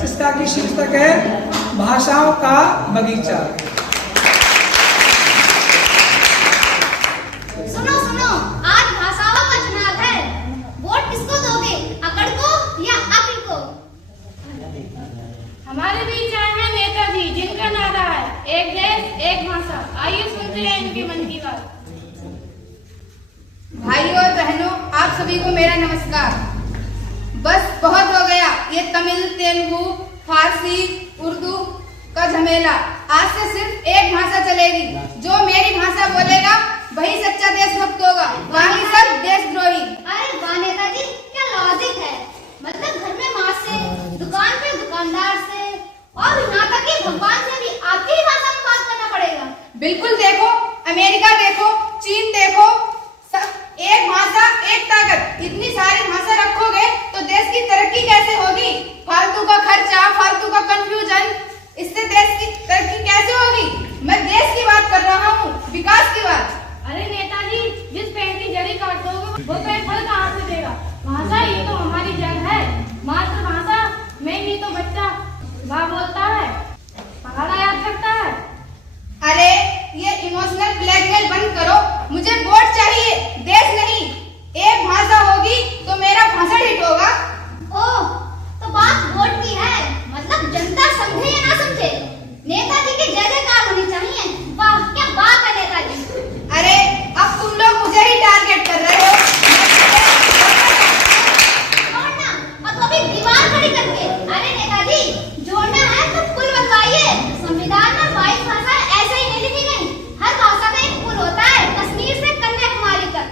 जिसका की शीर्षक है भाषाओं का बगीचा। सुनो सुनो, आज भाषाओं का चुनाव है। वोट किसको दोगे, अकड़ को या अकल को? हमारे बीच आए हैं नेताजी, जिनका नारा है एक देश एक भाषा। आइए सुनते हैं इनके मन की बात। भाइयों और बहनों, आप सभी को मेरा नमस्कार। बस बहुत हो गया ये तमिल, तेलुगु, फारसी, उर्दू का झमेला। आज से सिर्फ एक भाषा चलेगी। जो मेरी भाषा बोलेगा वही सच्चा देशभक्त होगा, बाकी सब देशद्रोही। अरे वाह नेताजी, क्या लॉजिक है। मतलब घर में माँ से, दुकान पे दुकानदार से और यहाँ तक कि भगवान से भी आपकी ही भाषा में बात करना पड़ेगा। बिल्कुल, देखो अमेरिका देखो, चीन देखो, एक भाषा एक ताकत। इतनी सारी भाषा रखोगे तो देश की तरक्की कैसे होगी? फालतू का खर्चा, फालतू का कंफ्यूजन, इससे देश की तरक्की कैसे होगी? मैं देश की बात कर रहा हूँ, विकास की बात। अरे नेताजी, जिस पेड़ की जड़ी काट दोगे वो पेड़ फल कहाँ से देगा? भाषा ही तो हमारी जड़ है। मातृभाषा में ही तो बच्चा वाह बोलता है, पढ़ाना याद रखता है। अरे ये इमोशनल ब्लैकमेल बंद करो। मुझे वोट चाहिए, देश नहीं। एक भाषा होगी तो मेरा भाषण हिट होगा। ओह, तो बात वोट की है। मतलब जनता समझे या ना समझे, नेताजी की जय जयकार होनी चाहिए। वाह क्या बात है नेताजी। अरे अब तुम लोग मुझे ही टारगेट कर रहे हो। छोड़ना, और वो भी दीवार खड़ी करके। अरे नेताजी, जोड़ना है तो पुल बनवाइए। संविधान में 22 भाषाएं ऐसे ही नहीं लिखी गई। हर भाषा का एक पुल होता है, कश्मीर से कन्याकुमारी तक।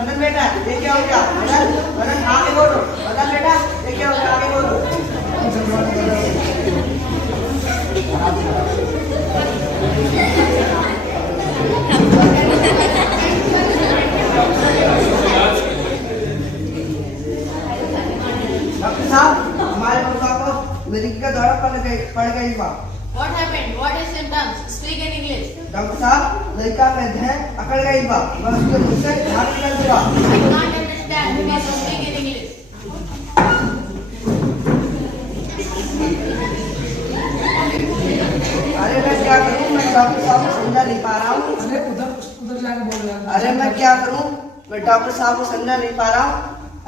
मदन बेटा ये क्या हो गया? मदन आगे बोलो। मदन बेटा ये क्या हो गया? आगे बोलो। डॉक्टर साहब, हमारे बच्चा को मिर्गी का दौरा पड़ गई बा। What happened? What is symptoms? Speak in English. Doctor साहब, लड़का में धैन अकड़ गई बा। मैं उसके मुंह से झाग निकल गया। I can't understand. Please speak in English. अरे मैं क्या करूं? मैं डॉक्टर साहब को समझा नहीं पा रहा हूँ। अरे उधर जाके बोल रहा है। अरे मैं क्या करूं? मैं डॉक्टर साहब को समझा नहीं पा रहा हूँ।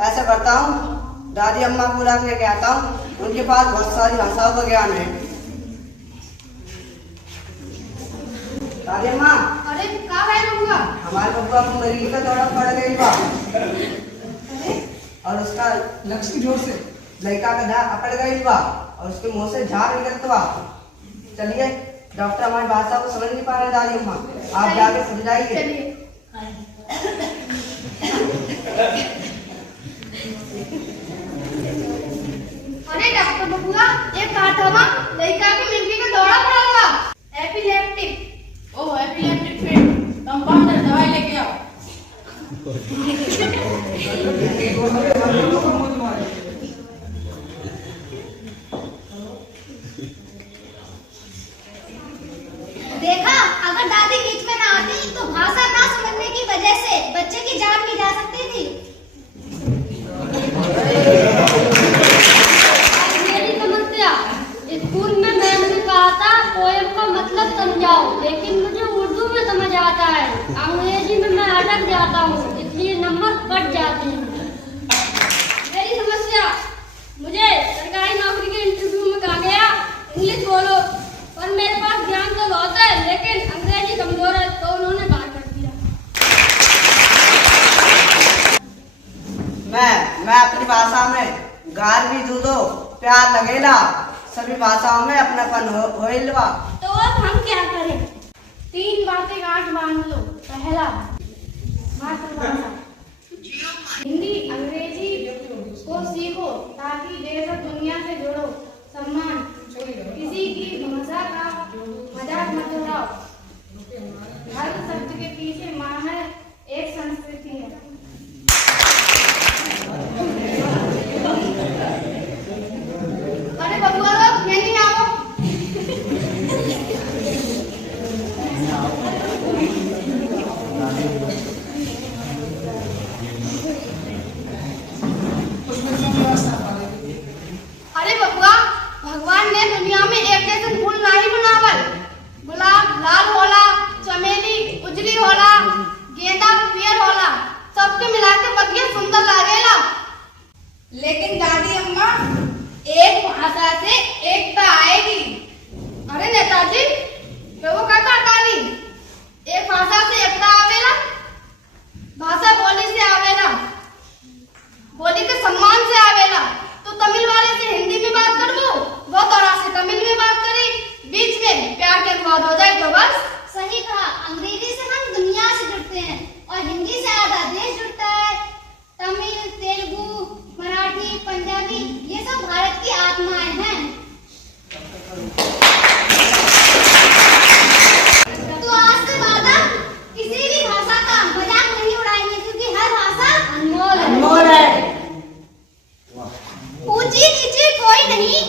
ऐसा करता हूँ, दादी अम्मा को बुला के लेके आता हूँ। उनके पास बहुत सारी भाषाओं का ज्ञान है। दादी अम्मा, अरे कहाँ है बबुआ? हमारे बबुआ को मिर्गी का दौरा पड़ गई बा और उसका लक्ष्य जोर से लड़का का दांत अकड़ गई बा और उसके मुंह से झाग निकलता बा। चलिए, डॉक्टर हमारी भाषा को समझ नहीं पा रहे। दादी अम्मा, आप जाके समझाइए। अरे डॉक्टर बबुआ, ये कहा था वहाँ लड़का के मिर्गी का दौरा पड़ा हुआ, epileptic. Oh, epileptic fit. Compounder, दवाई लेके आओ। देखा, अगर दादी बीच में ना आती तो भाषा ना समझने की वजह से बच्चे की जान भी जा सकती थी। मेरी समस्या, स्कूल में मैम ने कहा था पोएम का मतलब समझाओ, लेकिन मुझे उर्दू में समझ आता है। अंग्रेजी में मैं अटक जाता हूँ, इसलिए नंबर कट जाते हैं। मेरी समस्या, मुझे सरकारी नौकरी के इंटरव्यू में कहा गया इंग्लिश बोलो, और मेरे पास ज्ञान तो बहुत है लेकिन अंग्रेजी कमजोर है, तो उन्होंने बाहर कर दिया। मैं अपनी भाषा में गाल भी दूं दो प्यार लगेला। सभी भाषाओं में अपनापन होइलवा। तो अब हम क्या करें? 3 बातें गांठ बांध लो। पहला, मातृभाषा हिंदी अंग्रेजी को सीखो ताकि देश और दुनिया से जुड़ो। सम्मान, किसी की भाषा का मजाक मत उड़ाओ। हर शब्द के पीछे माँ है, एक संस्कृति है। लेकिन दादी अम्मा, एक भाषा से एकता आएगी। अरे नेताजी, मैं वो कहता तानी एक भाषा से एकता आवेला, भाषा बोली से आवेला, बोली के सम्मान से आवेला। तो तमिल वाले से हिंदी में बात कर वो तोरा से तमिल में बात करी, बीच में प्यार के अनुवाद हो जाए तो बस। सही कहा, अंग्रेजी से हम दुनिया से जुड़ते हैं और हिंदी से आधा देश जुड़ता है। तमिल, तेलुगु, मराठी, पंजाबी, ये सब भारत की आत्माएं हैं। तो आज से वादा, किसी भी भाषा का मजाक नहीं उड़ाएंगे, क्योंकि हर भाषा अनमोल है। ऊंची नीची कोई नहीं,